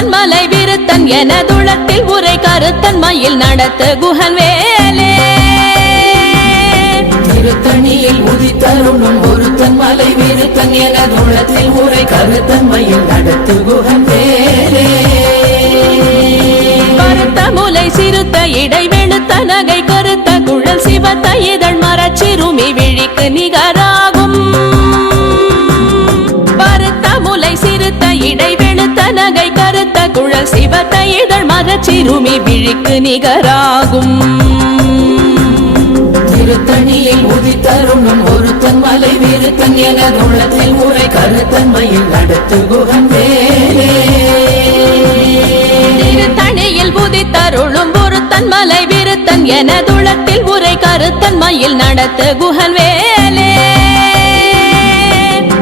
பொருத்தன் மலை விருத்தன் எனதுளத்தில் உரை கருத்தன் மயில் நடத்து குஹன் வேலே திருத்தணியில் உதித்தருளும் ஒருத்தன் மலை விருத்தன் எனதுளத்தில் உரை கருத்தன் மயில் நடத்து குஹன் வேலே கருத்த முலை சிறுத்த இடை வெளுத்த நகை கருத்த குழல் சிவத்த இதழ் மரச்சிறுமி விழிக்கு நிகராகும் பருத்த முலை சிறுத்த இடை வெளுத்த நகை கருத்த குழல் சிவத்த இதழ் மரச்சிறுமி விழிக்கு நிகராகும் திருத்தணியில் உதித்தருளும் ஒருத்தன் மலை விருத்தன் எனதுளத்தில் உரை கருத்தன் மயில் நடத்து குஹன் வேலே திருத்தணியில் உதித்தருளும் ஒருத்தன் மலை விருத்தன் எனதுளத்தில் உரை கருத்தன் மயில் நடத்து குஹன் வேலே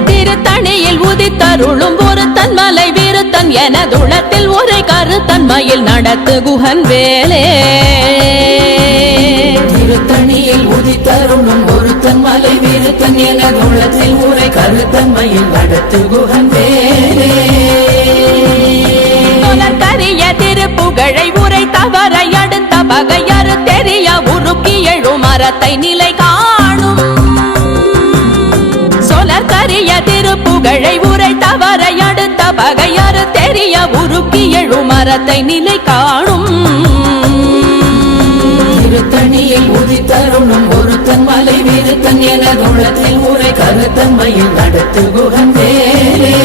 திருத்தணியில் உதித்தருளும் ஒருத்தன் மலை விருத்தன் எனதுளத்தில் உரை கருத்தன் மயில் நடத்து குஹன் வேலே திருத்தணியில் உதித்தருளும் ஒருத்தன் மலை விருத்தன் எனதுளத்தில் உரை கருத்தன் மயில் நடத்து குஹன் வேலே கரிய திருப்புகழை உரை தவறை அடுத்த பகையறு தெரிய உருக்கி எழும் மரத்தை நிலை காணும் சொலற்கரிய திருப்புகழை உரை தவறை அடுத்த பகையறு தெரிய உருக்கி எழும் மரத்தை நிலை காணும் திருத்தணியில் உதித்தருளும் ஒருத்தன் மலை விருத்தன் எனதுளத்தில் உரை கருத்தன் மயில் நடத்து குஹன் வேலே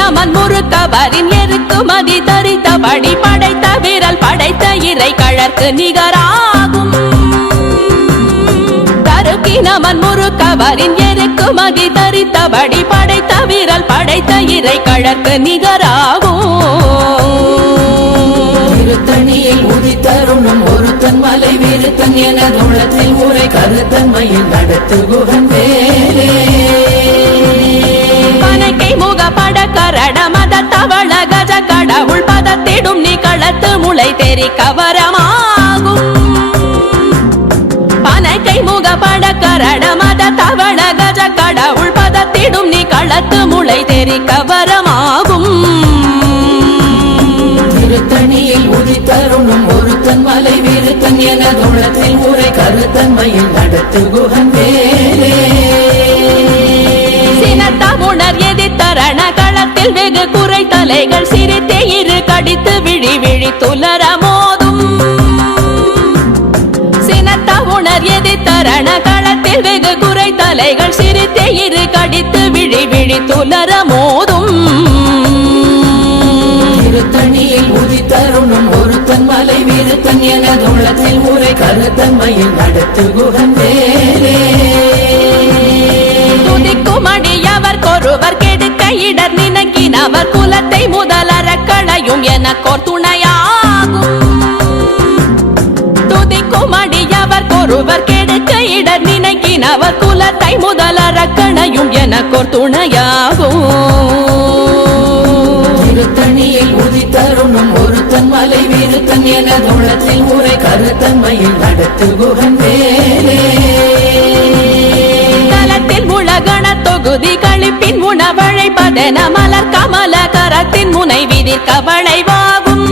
நமன் முறுக்கவரின் எருக்கு மதி தரித்தபடி படைத்த விரல் படைத்த இறை கழற்கு நிகராகும் தருக்கி நமன் முறுக்கவரின் எருக்கு மதி தரித்தபடி படைத்த விரல் படைத்த இறை கழற்கு நிகராகும் திருத்தணியில் உதித்தருளும் ஒருத்தன் மலை விருத்தன் எனதுளத்தில் உரை கருத்தன் மயில் நடத்து குஹன் வேலே பனக்கை முக பட கரட மத தவள கஜ கடவுள் பதத்திடும் நிகழத்து முளை தெரி கவரமாகும் பனக்கை முக பட கரட மத தவள கஜ கடவுள் பதத்திடும் நிகழத்து முளை தெரி கவரமாகும் திருத்தணியில் உதித்தருளும் ஒருத்தன் மலை விருத்தன் எனதுளத்தில் உரை கருத்தன் மயில் நடத்து குஹன் வேலே சினத்தமுணர் எதிர்த்தரண களத்தில் வெகு குறை தலைகள் சிரித்தே இரு கடித்து விழி விழி துலர மோதும் சினத்தமுணர் எதிர்த்தரண களத்தில் வெகு குறை தலைகள் சிரித்தே இரு கடித்து விழி விழி துலர மோதும் திருத்தணியில் உதித்தருளும் ஒருத்தன் மலை விருத்தன் எனதுளத்தில் உரை கருத்தன் மயில் நடத்து குஹன் வேலே துதிக்குமடியவர் கொருவர் கெடுக்க இடர் நினைக்கினவர் குலத்தை முதலற களையும் எனக்கோர் துணையாகும் துதிக்குமடியவர் கொருவர் கெடுக்க இடர் நினைக்கினவர் குலத்தை முதலற களையும் எனக்கோர் துணையாகும் திருத்தணியில் உதித்தருளும் ஒருத்தன் மலை விருத்தன் எனதுளத்தில் உரை கருத்தன் மயில் நடத்து குஹன் வேலே தலத்தில் உலகண தொகுதி கழிப்பின் உணவழைப்பதென மலர் கமல கரத்தின் முனை விதிர்க்க வளைவாகும்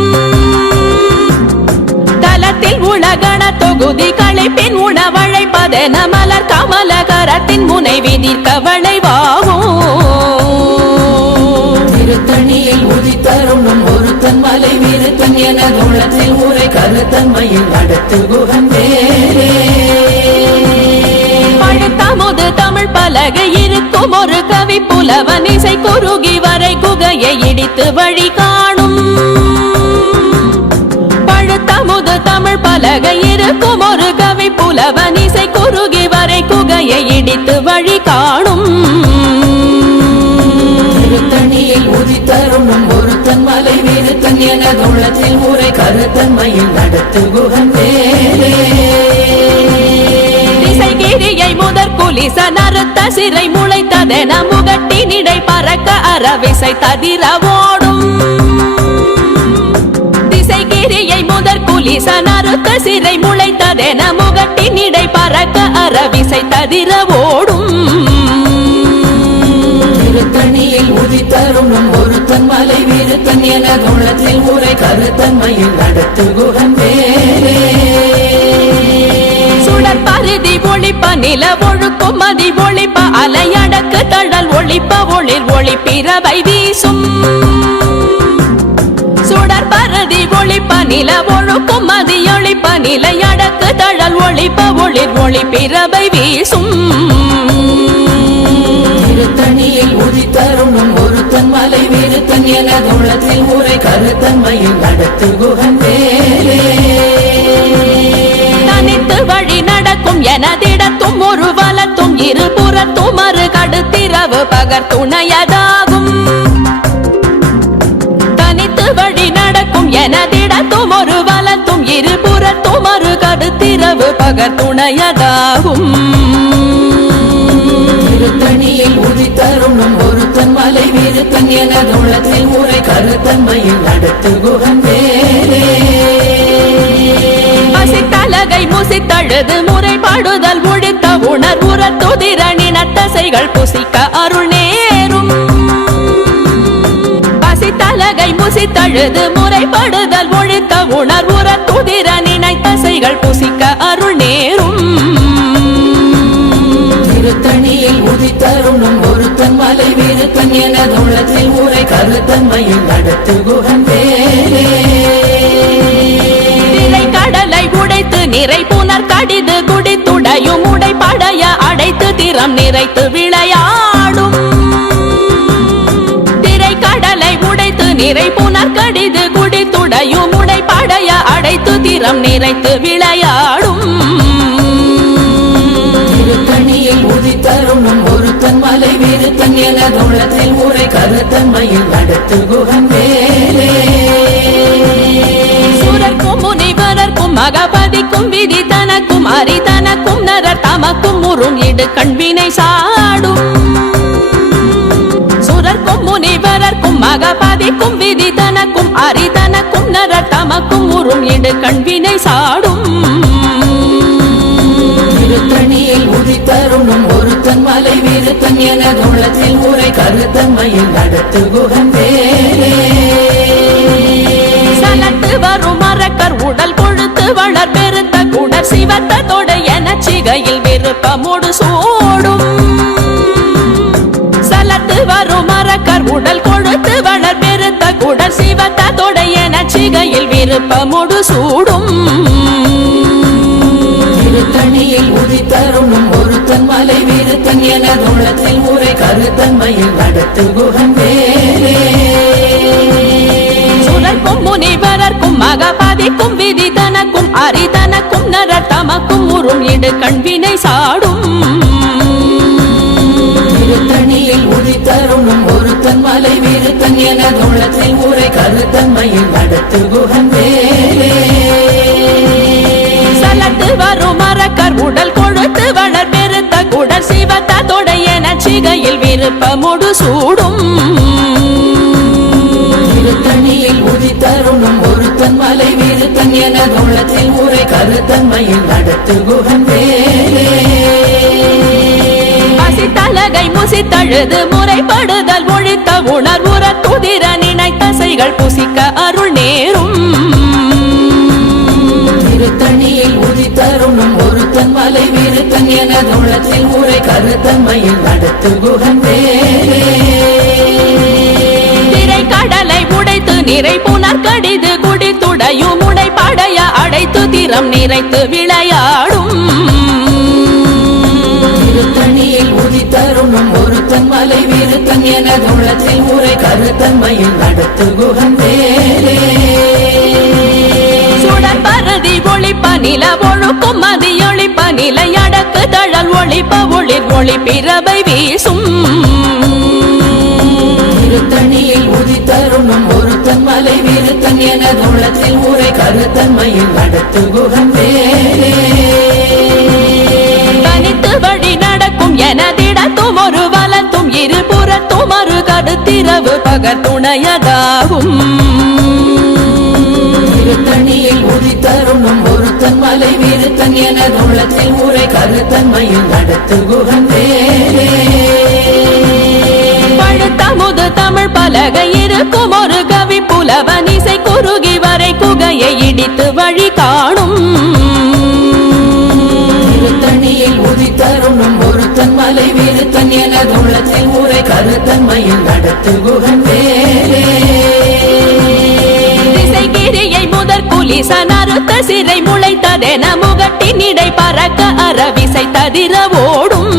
தலத்தில் உலகண தொகுதி கழிப்பின் உணவழைப்பதென மலர் கமல கரத்தின் முனை விதிர்க்க வளைவாகும் திருத்தணியில் உதித்தருளும் ஒருத்தன் மலை விருத்தன் எனதுளத்தில் உரை கருத்தன் மயில் நடத்து குஹன் வேலே பழுத்தமுது தமிழ் பலகை இருக்கும் ஒரு கவி புலவன் இசை குறுகி வரை குகையை இடித்து வழி காணும் பழுத்தமுது தமிழ் பலகை இருக்கும் ஒரு கவி புலவன் இசை குறுகி வரை குகையை இடித்து வழி காணும் திருத்தணியில் உதித்தருளும் ஒருத்தன் மலை விருத்தன் எனதுளத்தில் உரை கருத்தன் மயில் நடத்து குஹன் வேலே திசைகிரியை முதற் குலிச நறுத்த சிறை முளைத்ததென முகட்டினிடை பறக்க அறவிசை ததிர ஓடும் திசைகிரியை முதற் குலிச நறுத்த சிறை முளைத்ததென முகட்டினிடை பறக்க அறவிசை ததிர ஓடும் திருத்தணியில் உதித்தருளும் ஒருத்தன் மலை விருத்தன் எனதுள்ளத்தில் உரை கருத்தன்மையில் நடத்து குகன் வேலே சுடர் பருதி ஒளிப்ப நில ஒழுக்கும் மதி ஒளிப்ப அலையடக்கு தழல் ஒளிப்ப ஒளிர் ஒளிப்பிறவை வீசும் சுடர் பருதி ஒளிப்ப நில ஒழுக்கும் மதி ஒளிப்ப நிலையடக்கு தழல் ஒளிப்ப ஒளிர் ஒளிப்பிறவை வீசும் திருத்தணியில் உதித்தருணும் ஒருத்தன் மலை விருத்தன் எனதுள்ளத்தில் உரை கருத்தன்மையில் நடத்து குகன் வேலே தனித்து வழி நடக்கும் எனதிடத்தும் ஒரு வலத்தும் இருபுறத்தும் மறு கடுத்திரவு பகர் துணையதாகும் தனித்து வழி நடக்கும் எனதிடத்தும் ஒரு வலத்தும் இருபுறத்தும் மறு கடுத்திரவு பகர் துணையதாகும் திருத்தணியில் உதித்தருணும் ஒருத்தன் மலை விருத்தன் எனதுள்ளத்தில் உரை கருத்தன்மையில் நடத்து குகன் வேலே பசித்தலகை முசித்தழுது முறைப்பாடுதல் ஒழித்த உணர்வுற துதிரணின தசைகள் புசிக்க அருள் நேரும் பசித்தலகை முசித்தழுது முறைப்படுதல் ஒழித்த உணர்வுற துதிரணின தசைகள் புசிக்க அருள் நேரும் திருத்தணியில் உதித்தருணும் ஒருத்தன் மலை விருத்தன் எனதுள்ளத்தில் உரை கருத்தன்மையில் நடத்து குகன் வேலே கடலை உடைத்து நிறை புனர் கடிது குடித்துடையும் உடைப்படைய அடைத்து திறம் நிறைத்து விளையாடும் திரை கடலை உடைத்து நிறை புனர் கடிது குடித்துடையும் உடைப்படைய அடைத்து திறம் நிறைத்து விளையாடும் திருத்தணியில் உதித்தருணும் ஒருத்தன் மலை விருத்தன் எனதுள்ளத்தில் உரை கருத்தன்மையில் நடத்து குகன் வேலே சுரர்க்கும் முனிவரர்க்கும் மகபதிக்கும் விதி தனக்கும் அரிதனக்கும் நரர் தமக்கும் உறும் இடு கண்வினை சாடும் சுரர்க்கும் முனிவரர்க்கும் மகபதிக்கும் விதி தனக்கும் அரிதனக்கும் நரர் தமக்கும் உறும் இடு கண்வினை சாடும் திருத்தணியில் உதித்தருணும் ஒருத்தன் மலை விருத்தன் எனதுள்ளத்தில் உரை கருத்தன்மையில் நடத்து குகன் வேலே சலத்து வரும் மரக்கர் உடல் கொழுத்து வளர் பெருத்த குடர் சிவத்த தொடை என சிகையில் விருப்பமோடு சூடும் சலத்து வரும் மரக்கர் உடல் கொழுத்து வளர் பெருத்த குடர் சிவத்த தொடை என சிகையில் விருப்பமோடு சூடும் திருத்தணியில் உதித்தருணும் ஒருத்தன் மலை விருத்தன் எனதுள்ளத்தில் உரை கருத்தன்மையில் நடத்து குகன் வேலே சுரர்க்கும் முனிவரர்க்கும் மகபதிக்கும் விதி தனக்கும் அரிதனக்கும் நரர் தமக்கும் உறும் இடு கண்வினை சாடும் திருத்தணியில் உதித்தருணும் ஒருத்தன் மலை விருத்தன் எனதுள்ளத்தில் உரை கருத்தன்மையில் நடத்து குகன் வேலே சலத்து வரும் மரக்கர் உடல் கொழுத்து வளர் பெருத்த குடர் சிவத்த தொடை என சிகையில் விருப்பமோடு சூடும் திருத்தணியில் உதித்தருணும் ஒருத்தன் மலை விருத்தன் எனதுள்ளத்தில் உரை கருத்தன்மையில் நடத்து குகன் வேலே பசித்தலகை முசித்தழுது முறைப்படுதல் ஒழித்த உணர்வுற துதிர நினைத்தசைகள் புசிக்க அருள் நேரும் திருத்தணியில் உதித்தருணும் ஒருத்தன் மலை விருத்தன் எனதுள்ளத்தில் உரை கருத்தன்மையில் நடத்து குகன் வேலே திரை கடலை உடைத்து நிறை புனர் கடிது குடித்துடையும் உடைப்படைய அடைத்து திறம் நிறைத்து விளையாடும் திருத்தணியில் உதித்தருணும் ஒருத்தன் மலை விருத்தன் எனதுள்ளத்தில் உரை கருத்தன்மையில் நடத்து குகன் வேலே சுடர் பருதி ஒளிப்ப நில ஒழுக்கும் மதி ஒளிப்ப நிலையடக்கு தழல் ஒளிப்ப ஒளிர் ஒளிப்பிறவை வீசும் திருத்தணியில் உதித்தருணும் ஒருத்தன் மலை விருத்தன் எனதுள்ளத்தில் உரை கருத்தன்மையில் நடத்து குகன் வேலே தனித்து வழி நடக்கும் எனதிடத்தும் ஒரு வலத்தும் இருபுறத்தும் மறு கடுத்திரவு பகர் துணையதாகும் திருத்தணியில் உதித்தருணும் ஒருத்தன் மலை விருத்தன் எனதுள்ளத்தில் உரை கருத்தன்மையில் நடத்து குகன் வேலே பழுத்த கருத்தமுது தமிழ் பலகை இருக்கும் ஒரு கவி புலவன் இசை குறுகி வரை குகையை இடித்து வழி காணும் திருத்தணியில் உதித்தருணும் ஒருத்தன் மலை விருத்தன் எனது உள்ளத்தில் உரை கருத்தன்மையில் நடத்து குகன் வேலே திசைகிரியை முதற் புலிசன் அறுத்த சிறை முளைத்ததென முகட்டின் இடை பறக்க அறவிசை ததிர ஓடும்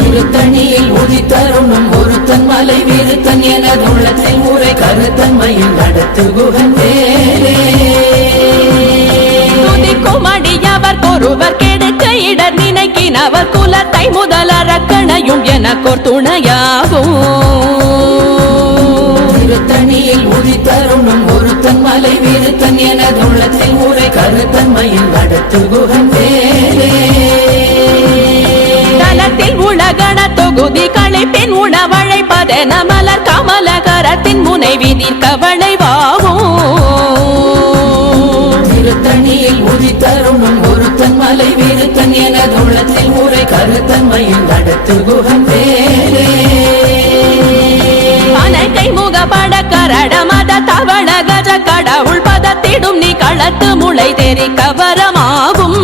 திருத்தணியில் உதித்தருணும் ஒருத்தன் மலை விருத்தன் எனது உள்ளத்தில் உரை கருத்தன்மையில் நடத்து குகன் வேலே துதிக்கும் அடியவர் ஒருவர் கெடுக்க இடர் நினைக்கினவர் குலத்தை முதல் அரக்கணையும் எனக்கோர் துணையாகும் திருத்தணியில் உதித்தருணும் ஒருத்தன் மலை விருத்தன் எனது உள்ளத்தில் உரை கருத்தன்மையில் நடத்து குகன் வேலே தலத்தில் உலகண தொகுதி களைப்பின் உணவழைப்பதென மலர் கமலகரத்தின் முனை விதிர் கவளைவாகும் திருத்தணியில் உதித்தருணும் ஒருத்தன் மலை விருத்தன் எனது உள்ளத்தில் உரை கருத்தன்மையில் நடத்து குகன் வேலே அனைக்கை முகப்பட கரட மத தவள கஜ கடவுள் பதத்திடும் நீ களத்து முளை தெரி கவரமாகும்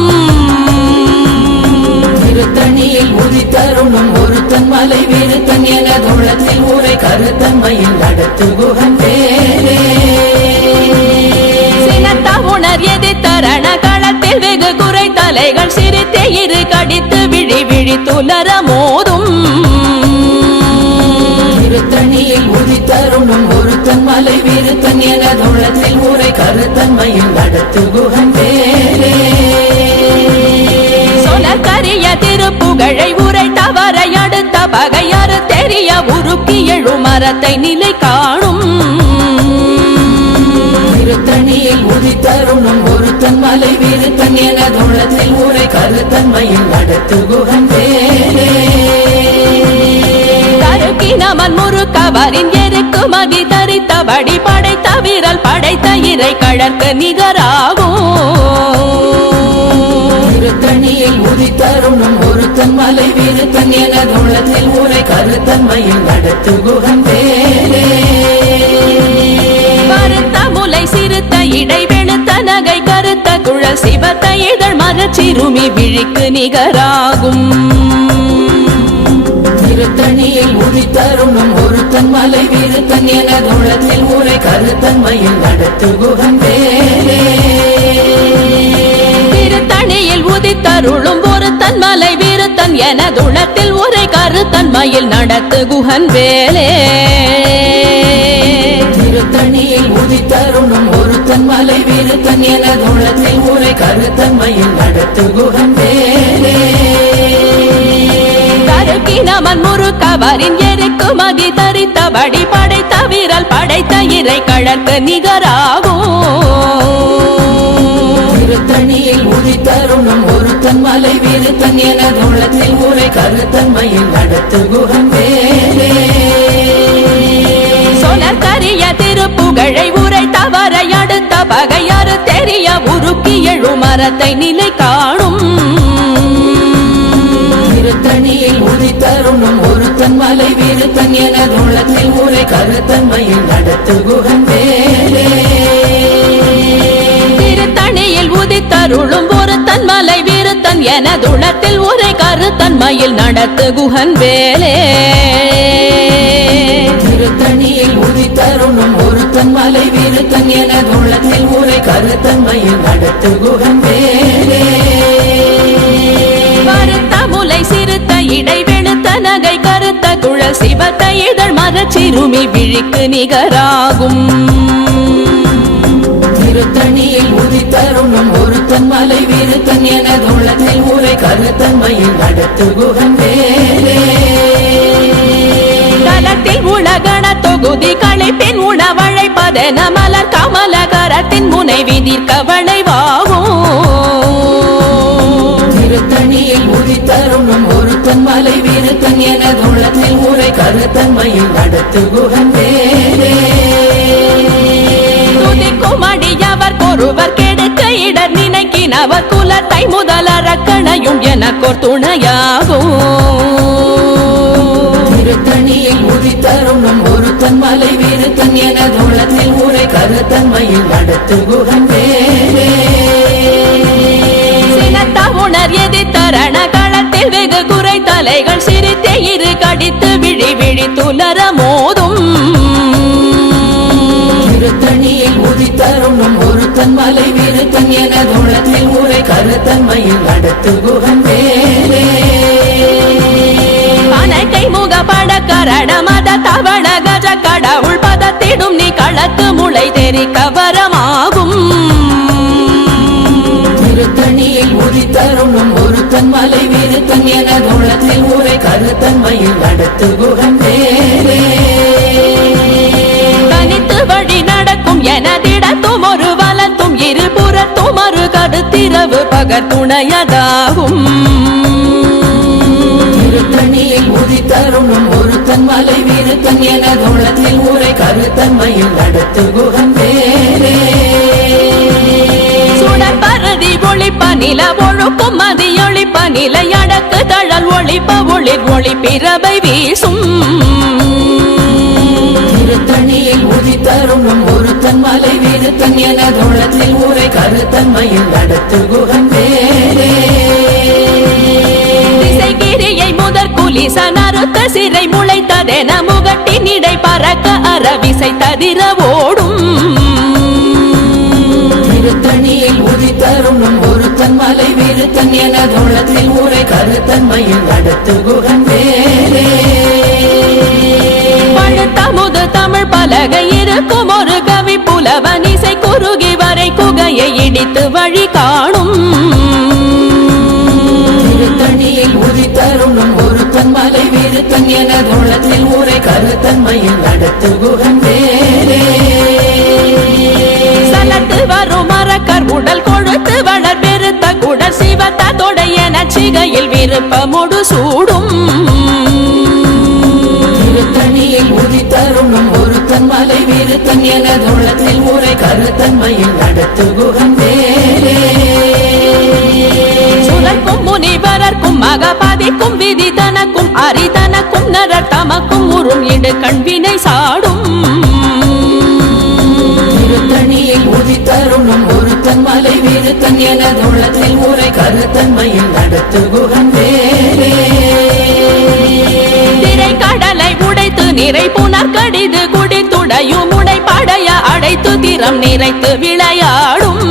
திருத்தணியில் உதித்தருணும் ஒருத்தன் மலை விருத்தன் எனது உள்ளத்தில் உரை கருத்தன்மையில் நடத்து குகன் வேலே சினத்த உணர் எதிர்த்தரண களத்தில் வெகு குறை தலைகள் சிரித்தே இரு கடித்து விழி விழி துலர மோதும் திருத்தணியில் உதித்தருணும் ஒருத்தன் மலை விருத்தன் எனது உள்ளத்தில் உரை கருத்தன்மையில் நடத்து குகன் வேலே சொலக்கரிய திருப்புகழை உரை தவறை அடுத்த பகையாறு தெரிய உருக்கி எழு மரத்தை நிலை காணும் திருத்தணியில் உதித்தருணும் ஒருத்தன் மலை விருத்தன் எனது உள்ளத்தில் உரை கருத்தன்மையில் நடத்து குகன் வேலே தருக்கினமன் முறுக்கவரின் எருக்கு மதி தரித்தபடி படைத்த வீரல் படைத்த இறை கழற்கு நிகராகும் திருத்தணியில் உதித்தருணும் ஒருத்தன் மலை விருத்தன் எனது உள்ளத்தில் உரை கருத்தன்மையில் நடத்து குகன் வேலே கருத்த முலை சிறுத்த இடை வெளுத்த நகை கருத்த குழல் சிவத்த இதழ் மரச்சிறுமி விழிக்கு நிகராகும் திருத்தணியில் உதித்தருணும் ஒருத்தன் மலை விருத்தன் எனது உள்ளத்தில் உரை கருத்தன்மையில் நடத்து குகன் வேலே திருத்தணியில் உதித்தருளும் ஒருத்தன் மலை விருத்தன் எனதுளத்தில் உரை கருத்தன்மையில் நடத்து குகன் வேலே திருத்தணியில் உதித்தருணும் ஒருத்தன் மலை விருத்தன் எனது உள்ளத்தில் உரை கருத்தன்மையில் நடத்து குகன் வேலே தருக்கினமன் முறுக்கவரின் எருக்கு மதி தரித்தபடி படைத்த வீரல் படைத்த இறை கழற்கு நிகராகும் திருத்தணியில் உதித்தருணும் ஒருத்தன் மலை விருத்தன் எனது உள்ளத்தில் உரை கருத்தன்மையில் நடத்து குகன் வேலே சொலக்கரிய திருப்புகழை உரை தவறை அடுத்த பகையாறு தெரிய உருக்கி எழு மரத்தை நிலை காணும் திருத்தணியில் உதித்தருணும் ஒருத்தன் மலை விருத்தன் எனது உள்ளத்தில் உரை கருத்தன்மையில் நடத்து குகன் வேலே திருத்தணியில் உதித்தருளும் ஒருத்தன் மலை விருத்தன் எனதுளத்தில் உரை கருத்தன்மையில் நடத்து குகன் வேலே திருத்தணியில் உதித்தருணும் ஒருத்தன் மலை விருத்தன் எனது உள்ளத்தில் உரை கருத்தன்மையில் நடத்து குகன் வேலே கருத்த முலை சிறுத்த இடை வெளுத்த நகை கருத்த குழல் சிவத்த இதழ் மரச்சிறுமி விழிக்கு நிகராகும் திருத்தணியில் உதித்தருணும் ஒருத்தன் மலை விருத்தன் எனது உள்ளத்தில் உரை கருத்தன்மையில் நடத்து குகன் வேலே தலத்தில் உலகண தொகுதி களைப்பின் உணவழைப்பதென மலர் கமலகரத்தின் முனை விதிர் கவளைவாகும் திருத்தணியில் உதித்தருணும் ஒருத்தன் மலை விருத்தன் எனது உள்ளத்தில் உரை கருத்தன்மையில் நடத்து குகன் வேலே துதிக்கும் அடியவர் ஒருவர் கெடுக்க இடர் நினைக்கினவர் குலத்தை முதல் அரக்கணையும் எனக்கோர் துணையாகும் திருத்தணியில் உதித்தருணும் ஒருத்தன் மலை வீருத்தன் எனதுளத்தில் ஊரை கருத்தன்மையில் நடத்து குகன் வேலே உணர் எதி தரண களத்தில் வெகு குறை தலைகள் சிரித்தே இரு கடித்து விழி விழி துலர மோதும் திருத்தணியில் உதித்தருணும் ஒருத்தன் மலை வீருத்தன் எனதுளத்தில் ஊரை கருத்தன்மையில் நடத்து குகன் வேலே கை முக பட கரண மத தவண கஜ கடவுள் பதத்திடும் நீ களத்து முளை தெரி கவரமாகும் திருத்தணியில் உதித்தருணும் ஒருத்தன் மலை வீருத்தன் எனதுளத்தில் ஊரை கருத்தன்மையில் நடத்து குகன் வேலே தனித்து வழி நடக்கும் எனதிடத்தும் ஒரு வலத்தும் இருபுறத்தும் ஒரு கருத்திரவு பகர் துணையதாகும் திருத்தணியில் உதித்தருணும் ஒருத்தன் மலை வீருத்தன் எனதுளத்தில் ஊரை கருத்தன்மையில் நடத்து குகன் வேலே சுடர் பரதி ஒளிப்ப நில ஒழுக்கும் மதியொளிப்ப நிலை அடக்கு தழல் ஒளிப்ப ஒளிர் ஒளி பிறவை வீசும் திருத்தணியில் உதித்தருணும் ஒருத்தன் மலை வீருத்தன் எனதுளத்தில் ஊரை கருத்தன்மையில் நடத்து குகன் வேலே கிரியை முதற் குலிசன் அறுத்த சிறை முளைத்ததென முகட்டின் இடை பறக்க அறவிசை ததிர ஓடும் திருத்தணியில் உதித்தருணும் ஒருத்தன் மலை வீருத்தன் எனதுளத்தில் ஊரை கருத்தன்மையில் நடத்து குகன் வேலே பழுத்தமுது தமிழ் பலகை இருக்கும் ஒரு கவி புலவன் இசை குறுகி வரை குகையை இடித்து வழி காணும் திருத்தணியில் உதித்தருணும் ஒருத்தன் மலை வீருத்தன் எனதுளத்தில் ஊரை கருத்தன்மையில் நடத்து குகன் வேலே சலத்து வரும் மரக்கர் உடல் கொழுத்து வளர் பெருத்த குடல் சிவத்த தொடைய நச்சிகையில் விருப்பமுடு சூடும் திருத்தணியில் உதித்தருணும் ஒருத்தன் மலை வீருத்தன் எனதுளத்தில் ஊரை கருத்தன்மையில் நடத்து குகன் வேலே சுழற்கும் முனிவரர்க்கும் மகபாதிக்கும் விதி தனக்கும் அரிதனக்கும் நரர் தமக்கும் உறும் இடு கண்வினை சாடும் திருத்தணியில் உதித்தருணும் ஒருத்தன் மலை வீருத்தன் எனதுளத்தில் ஊரை கருத்தன்மையில் நடத்து குகன் வேலே திரை கடலை உடைத்து நிறை புனர் கடிது குடித்துடையும் உடை படைய அடைத்து திறம் நிறைத்து விளையாடும்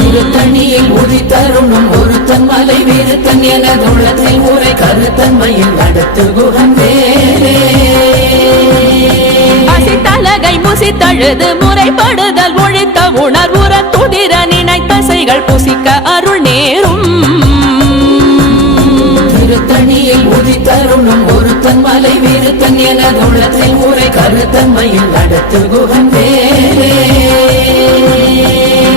திருத்தணியில் உதித்தருணும் ஒருத்தன் மலை வீருத்தன் எனதுளத்தில் ஊரை கருத்தன்மையில் நடத்து குகன் வேலே பசித்தலகை முசித்தழுது முறைப்படுதல் ஒழித்த உணர்வுற துதிர நினைத்தசைகள் புசிக்க அருள் நேரும் திருத்தணியில் உதித்தருணும் ஒருத்தன் மலை வீருத்தன் எனதுளத்தில் ஊரை கருத்தன்மையில் நடத்து குகன் வேலே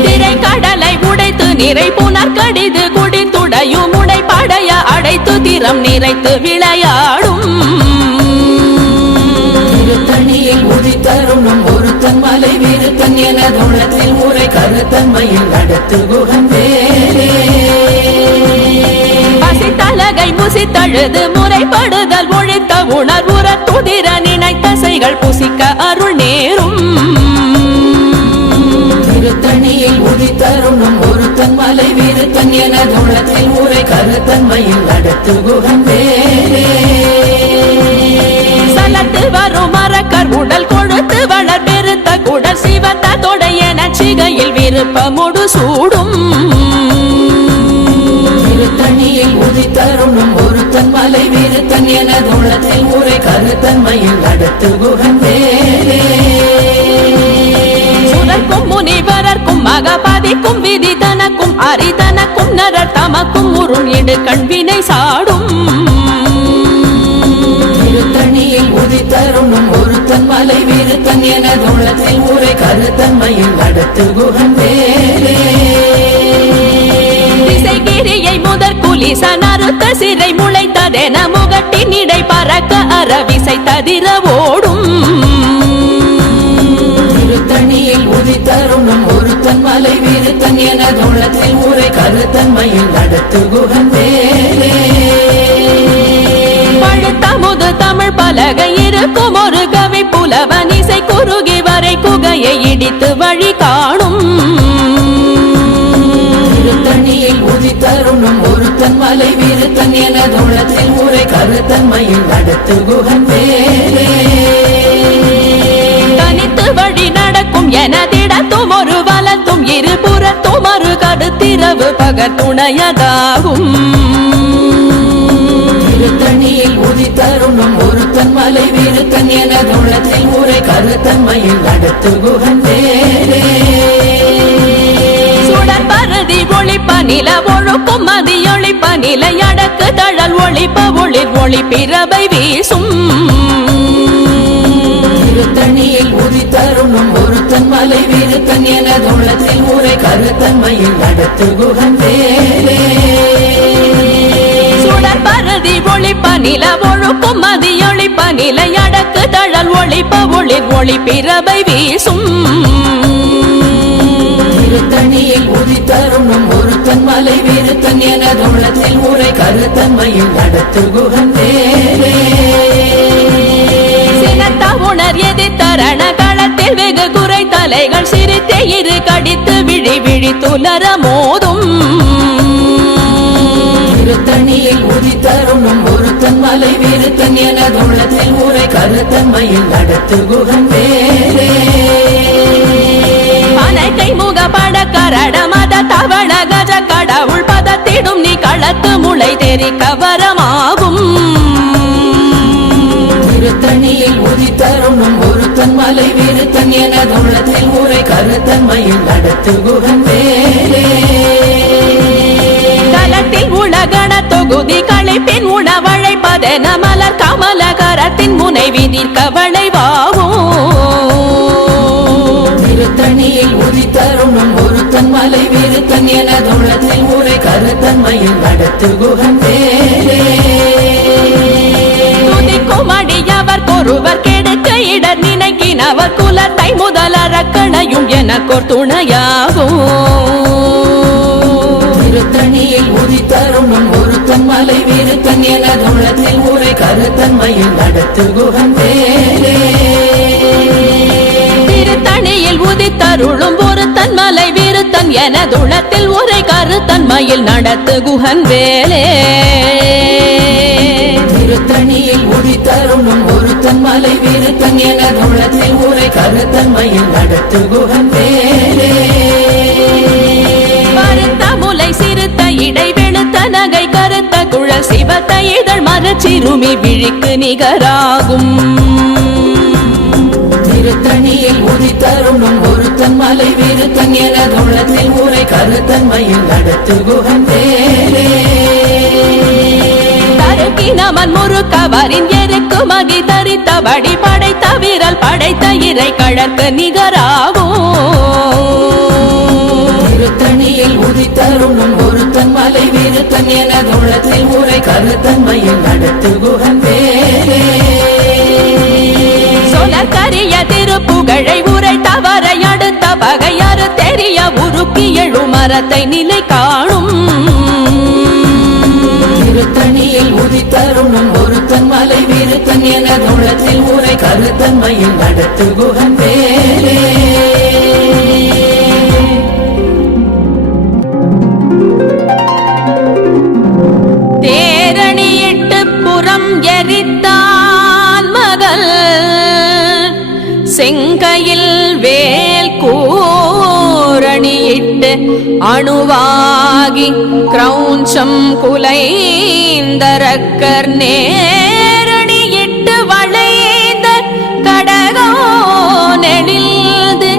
திரை கடலை உடைத்து நிறை புனர் கடிது குடித்துடையும் உடை படைய அடைத்து திறம் நிறைத்து விளையாடும் திருத்தணியில் உதித்தருணும் ஒருத்தன் மலை வீருத்தன் எனதுளத்தில் ஊரை கருத்தன்மையில் நடத்து குகன் வேலே பசித்தலகை முசித்தழுது முறைப்படுதல் ஒழித்த உணர்வுற துதிர நினைத்தசைகள் புசிக்க அருள் நேரும் திருத்தணியில் உதித்தருணும் ஒருத்தன் மலை வீருத்தன் எனதுளத்தில் ஊரை கருத்தன்மையில் நடத்து குகன் வேலே சலத்து வரும் மரக்கர் உடல் கொழுத்து வளர் பெருத்த குடல் சிவத்த தொடைய நச்சிகையில் விருப்பமுடு சூடும் திருத்தணியில் உதித்தருணும் ஒருத்தன் மலை வீருத்தன் எனதுளத்தில் ஊரை கருத்தன்மையில் நடத்து குகன் வேலே சுழற்கும் முனிவரர்க்கும் மகபாதிக்கும் விதி தனக்கும் அரிதனக்கும் நரர் தமக்கும் உறும் இடு கண்வினை சாடும் திருத்தணியில் உதித்தருணும் ஒருத்தன் மலை வீருத்தன் எனதுளத்தில் ஊரை கருத்தன்மையில் நடத்து குகன் வேலே திசைகிரியை முதற் குலிசன் அறுத்த சிறை முளைத்ததென முகட்டின் இடை பறக்க அறவிசை ததிர ஓடும் திருத்தணியில் உதித்தருணும் ஒருத்தன் மலை வீருத்தன் எனதுளத்தில் ஊரை கருத்தன்மையில் நடத்து குகன் வேலே பலகை இருக்கும் ஒரு கவி புலவன் இசை குறுகி வரை குகையை இடித்து வழி காணும் திருத்தணியில் உதித்தருணும் ஒருத்தன் மலை விருத்தன் எனதுள்ளத்தில் உரை கருத்தன்மையில் நடத்து குகன் வேலே தனித்து வழி நடக்கும் எனதிடத்தும் ஒரு வலத்தும் இருபுறத்தும் ஒரு கடுத்திரவு பகத்துணையதாகும் திருத்தணியில் உதித்தருணும் ஒருத்தன் மலை விருத்தன் எனதுள்ளத்தில் உரை கருத்தன்மையில் நடத்து குகன் வேலே சுடர் பரதி ஒளிப்ப நில ஒழுக்கும் மதியொளிப்ப நிலை அடக்கு தழல் ஒளிப்ப ஒளிர் ஒளி பிறவை வீசும் திருத்தணியில் உதித்தருணும் ஒருத்தன் மலை விருத்தன் எனதுள்ளத்தில் உரை கருத்தன்மையில் நடத்து குகன் வேலே சுடர் பரதி ஒளிப்ப நில ஒழுக்கும் மதியொளிப்ப நிலை அடக்கு தழல் ஒளிப்ப ஒளிர் ஒளி பிறவை வீசும் திருத்தணியில் உதித்தருணும் ஒருத்தன் மலை விருத்தன் எனதுள்ளத்தில் உரை கருத்தன்மையில் நடத்து குகன் வேலே சினத்த உணர் எதிர்த்தரண களத்தில் வெகு குறை தலைகள் சிரித்தே இரு கடித்து விழி விழி துலர மோதும் திருத்தணியில் உதித்தருணும் ஒருத்தன் மலை விருத்தன் எனதுள்ளத்தில் உரை கருத்தன்மையில் நடத்து குகன் வேலே கை முக பட கரட மத தவள கஜ கடவுள் பதத்திடும் நீ களத்து முளை தெரி கவரமாகும் திருத்தணியில் உதித்தருணும் ஒருத்தன் மலை விருத்தன் எனதுள்ளத்தில் உரை கருத்தன்மையில் நடத்து குகன் வேலே தலத்தில் உலகண தொகுதி களைப்பின் உணவழைப்பதென மலர் கமல கரத்தின் முனை விதிர் கவளைவாகும் திருத்தணியில் உதித்தருணும் ஒருத்தன் மலை விருத்தன் எனதுள்ளத்தில் உரை கருத்தன்மையில் நடத்து குகன் வேலே துதிக்கும் அடியவர் கொருவர் கெடுக்க இடர் நினைக்கினவர் குலத்தை முதலறக்கணையும் எனக்கோர் துணையாகும் திருத்தணியில் உதித்தருணும் ஒருத்தன் மலை விருத்தன் எனதுள்ளத்தில் உரை கருத்தன்மையில் நடத்து குகன் வேலே திருத்தணியில் உதித்தருளும் ஒருத்தன் மலை விருத்தன் எனதுளத்தில் உரை கருத்தன்மையில் நடத்து குகன் வேலே திருத்தணியில் உதித்தருணும் ஒருத்தன் மலை விருத்தன் எனதுள்ளத்தில் உரை கருத்தன்மையில் நடத்து குகன் வேலே கருத்த முலை சிறுத்த இடை வெளுத்த நகை கருத்த குழல் சிவத்த இதழ் மரச்சிறுமி விழிக்கு நிகராகும் திருத்தணியில் உதித்தருணும் ஒருத்தன் மலை விருத்தன் எனதுள்ளத்தில் உரை கருத்தன்மையில் நடத்து குகன் வேலே தருக்கினவன் முறுக்கவரின் எருக்கு மகி தரித்தபடி படைத்த விரல் படைத்த இறை கழற்கு நிகராகும் திருத்தணியில் உதித்தருணும் ஒருத்தன் மலை விருத்தன் எனதுள்ளத்தில் உரை கருத்தன்மையில் நடத்து குகன் வேலே சொலக்கரிய திருப்புகழை உரை தவறை அடுத்த பகையறு தெரிய உருக்கி எழு மரத்தை நிலை காணும் திருத்தணியில் உதித்தருணும் ஒருத்தன் மலை விருத்தன் எனதுள்ளத்தில் உரை கருத்தன்மையில் நடத்து குகன் வேலே தேரணியிட்டு புறம் எரித்தான் மகள் செங்கையில் வேல் கூரணியிட்டு அணுவாகி கிரௌஞ்சம் குலைந்தரக்கர் நேரணியிட்டு வளைந்த கடகோ நெடில்து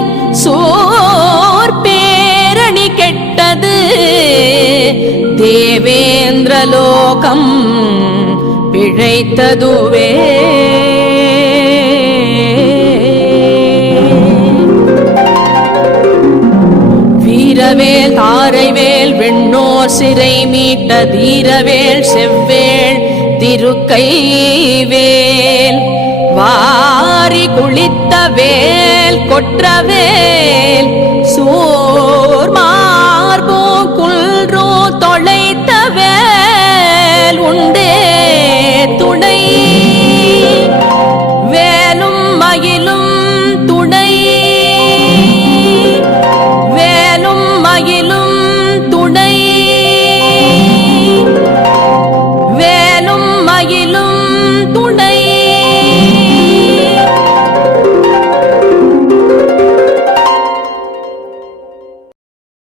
சோர் பேரணி கெட்டது தேவேந்திரலோகம் பிழைத்ததுவே வீரவேல் தாரைவேல் வெண்ணோர் சிறை மீட்ட தீரவேல் செவ்வேள் திருக்கைவேல் வாரி குளித்த வேல் கொற்றவேல் சோ